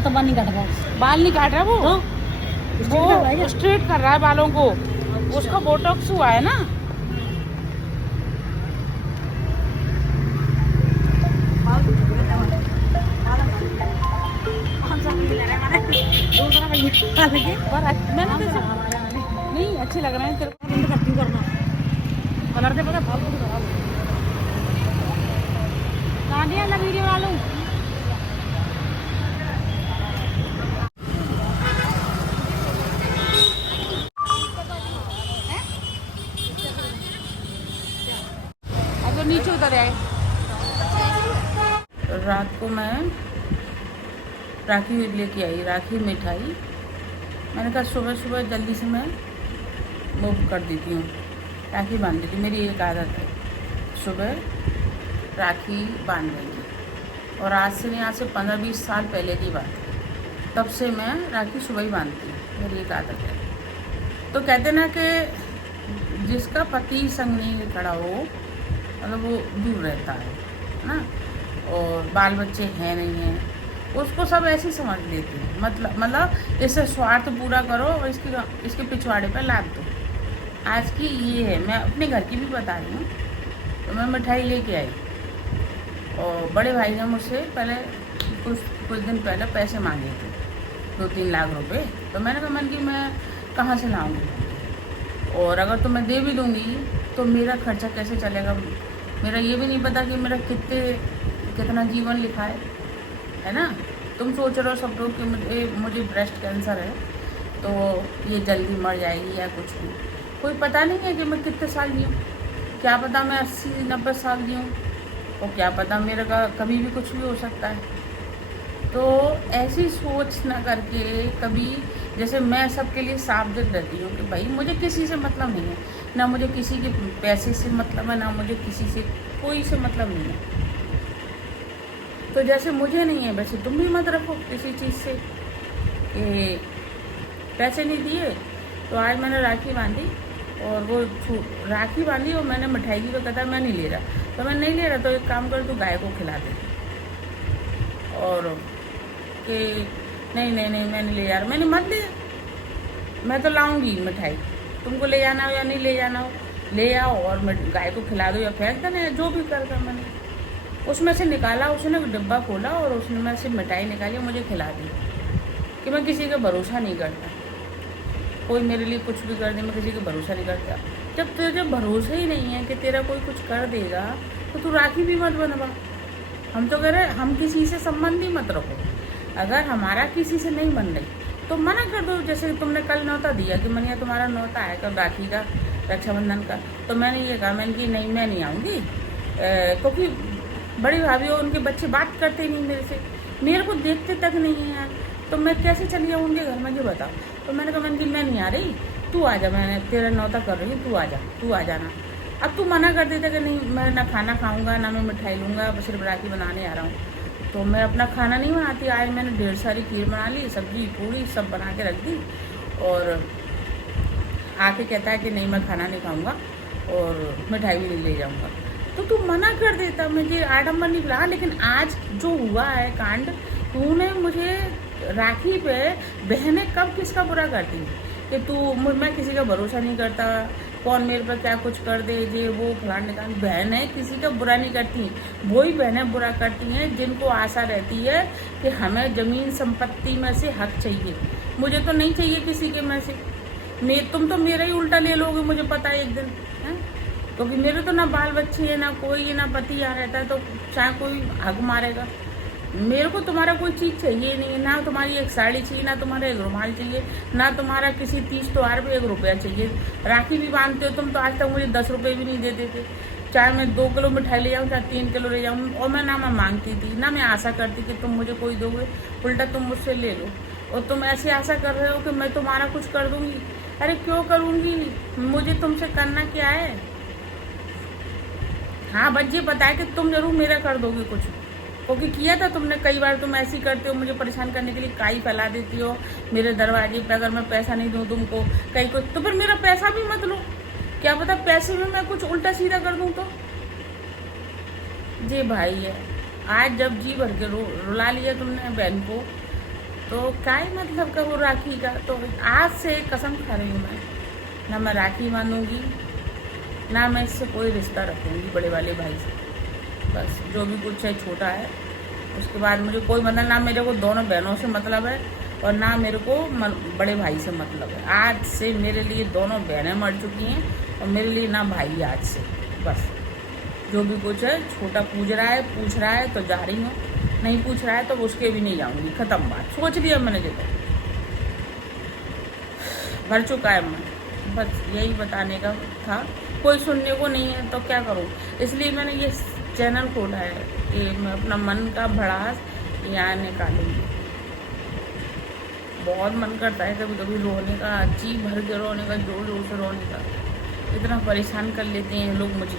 मैं तो बाल नहीं काट रहा। बाल नहीं काट रहा वो तो वो स्ट्रेट कर रहा है बालों को। उसका बोटॉक्स हुआ है ना। मैंने नहीं अच्छे लग रहे हैं तेरे को। कलर से पता बहुत खराब कहाँ दिया ना वीडियो वालों। अब नीचे उतर आए। रात को मैं राखी लेके आई, राखी मिठाई। मैंने कहा सुबह सुबह जल्दी से मैं वो कर देती हूँ, राखी बांध देती। मेरी एक आदत है सुबह राखी बांध देंगी। और आज से नहीं, आज से 15-20 साल पहले की बात है, तब से मैं राखी सुबह ही बांधती हूँ। मेरी एक आदत है। तो कहते ना कि जिसका पति संग नहीं खड़ा हो मतलब वो दूर रहता है ना, और बाल बच्चे हैं नहीं हैं, उसको सब ऐसे ही समझ लेते हैं। मतलब इससे स्वार्थ पूरा करो और इसके पिछवाड़े पर लाद दो। आज की ये है, मैं अपने घर की भी बता रही हूँ। तो मैं मिठाई लेके आई और बड़े भाई ने मुझसे पहले कुछ दिन पहले पैसे मांगे थे, 2-3 लाख रुपए। तो मैंने कहा कि मैं कहाँ से लाऊंगी, और अगर तो मैं दे भी दूंगी तो मेरा खर्चा कैसे चलेगा। मेरा ये भी नहीं पता कि मेरा कितना जीवन लिखा है ना। तुम सोच रहे हो सब लोग कि मुझे ब्रेस्ट कैंसर है तो ये जल्दी मर जाएगी या कुछ भी। कोई पता नहीं है कि मैं कितने साल जीऊँ। क्या पता मैं 80-90 साल जीऊँ, और क्या पता मेरे का कभी भी कुछ भी हो सकता है। तो ऐसी सोच ना करके कभी, जैसे मैं सबके लिए साफ दिल रहती हूँ कि भाई मुझे किसी से मतलब नहीं है, ना मुझे किसी के पैसे से मतलब है, ना मुझे किसी से कोई से मतलब नहीं है। तो जैसे मुझे नहीं है वैसे तुम भी मत रखो किसी चीज़ से कि पैसे नहीं दिए। तो आज मैंने राखी बांधी और वो राखी बांधी और मैंने मिठाई की तो कहता मैं नहीं ले रहा, तो मैं नहीं ले रहा। तो एक काम कर, तू गाय को खिला दे। और कि नहीं मैं नहीं ले जा रहा। मैंने मत ले, मैं तो लाऊंगी मिठाई, तुमको ले जाना हो या नहीं ले जाना हो ले आओ, और गाय को खिला दो या फेंक देना, जो भी कर। मैंने उसमें से निकाला, उसने डिब्बा खोला और उसने में से मिठाई निकाली, मुझे खिला दी। कि मैं किसी का भरोसा नहीं करता, कोई मेरे लिए कुछ भी कर दे, मैं किसी का भरोसा नहीं करता। जब तुझे भरोसा ही नहीं है कि तेरा कोई कुछ कर देगा तो तू राखी भी मत बनवा। हम तो कह रहे हम किसी से संबंध ही मत रखो। अगर हमारा किसी से नहीं बन रही तो मना कर दो। जैसे तुमने कल न्योता दिया कि मनिया तुम्हारा न्योता है कल राखी का, रक्षाबंधन का, तो मैंने ये कहा, मैंने कि नहीं मैं नहीं आऊँगी, क्योंकि बड़ी भाभी हो, उनके बच्चे बात करते नहीं मेरे से, मेरे को देखते तक नहीं है यार, तो मैं कैसे चली जाऊँ उनके घर में, ये बताओ। तो मैंने कहा कि मैं नहीं आ रही, तू आ जा, मैं तेरा न्योता कर रही हूँ, तू आ जाना। अब तू मना कर देता कि नहीं मैं ना खाना खाऊंगा ना मैं मिठाई लूँगा, बस सिर्फ राखी बनाने आ रहा हूँ। तो मैं अपना खाना नहीं बनाती। आज मैंने ढेर सारी खीर बना ली, सब्जी पूड़ी सब बना के रख दी, और आके कहता है कि नहीं मैं खाना नहीं खाऊँगा और मिठाई भी नहीं ले जाऊँगा। तो तू मना कर देता, मुझे आडम्बर नहीं लगा। लेकिन आज जो हुआ है कांड, तूने मुझे राखी पे बहनें कब किसका बुरा करती कि तू, मैं किसी का भरोसा नहीं करता, कौन मेरे पर क्या कुछ कर दे, ये वो फलाने का। बहनें किसी का बुरा नहीं करती, वही बहनें बुरा करती हैं जिनको आशा रहती है कि हमें ज़मीन संपत्ति में से हक चाहिए। मुझे तो नहीं चाहिए किसी के में से। तुम तो मेरा ही उल्टा ले लोगे, मुझे पता है एक दिन, है? क्योंकि मेरे तो ना बाल बच्चे हैं, ना कोई, ना पति यहाँ रहता है, तो चाहे कोई हक मारेगा। मेरे को तुम्हारा कोई चीज़ चाहिए नहीं है, ना तुम्हारी एक साड़ी चाहिए, ना तुम्हारा एक रुमाल चाहिए, ना तुम्हारा किसी तीज त्योहार पे 1 रुपया चाहिए। राखी भी बांधते हो तुम, तो आज तक मुझे 10 रुपये भी नहीं देते थे। चाहे मैं 2 किलो मिठाई ले जाऊँ, चाहे 3 किलो ले जाऊँ, और मैं मांगती थी, ना मैं आशा करती कि तुम मुझे कोई दोगे, उल्टा तुम मुझसे ले लो। और तुम ऐसी आशा कर रहे हो कि मैं तुम्हारा कुछ कर दूँगी। अरे क्यों करूँगी, मुझे तुमसे करना क्या है। हाँ बस ये पता है कि तुम जरूर मेरा कर दोगे कुछ, क्योंकि किया था तुमने कई बार। तुम ऐसी करते हो, मुझे परेशान करने के लिए काई फैला देती हो मेरे दरवाजे पे। अगर मैं पैसा नहीं दूँ तुमको कहीं कुछ, तो फिर मेरा पैसा भी मत लो। क्या पता पैसे में मैं कुछ उल्टा सीधा कर दूँ तो। जी भाई है, आज जब जी भर के रुला लिया तुमने बहन को, तो क्या ही मतलब का वो राखी का। तो आज से कसम खा रही हूँ मैं, ना मैं राखी बांधूंगी, ना मैं इससे कोई रिश्ता रखूँगी बड़े वाले भाई से। बस जो भी कुछ है छोटा है, उसके बाद मुझे कोई मतलब, ना मेरे को दोनों बहनों से मतलब है और ना मेरे को बड़े भाई से मतलब है। आज से मेरे लिए दोनों बहनें मर चुकी हैं और मेरे लिए ना भाई आज से। बस जो भी कुछ है छोटा पूछ रहा है तो जा रही हूँ, नहीं पूछ रहा है तो उसके भी नहीं जाऊँगी। ख़त्म बात, सोच लिया मैंने, जो भर चुका है मन। बस यही बताने का था, कोई सुनने को नहीं है तो क्या करूँ। इसलिए मैंने ये चैनल खोला है कि मैं अपना मन का भड़ास यहाँ निकालूंगी। बहुत मन करता है कभी कभी रोने का, जी भर के रोने का, जोर जोर से रोने का। इतना परेशान कर लेते हैं लोग मुझे।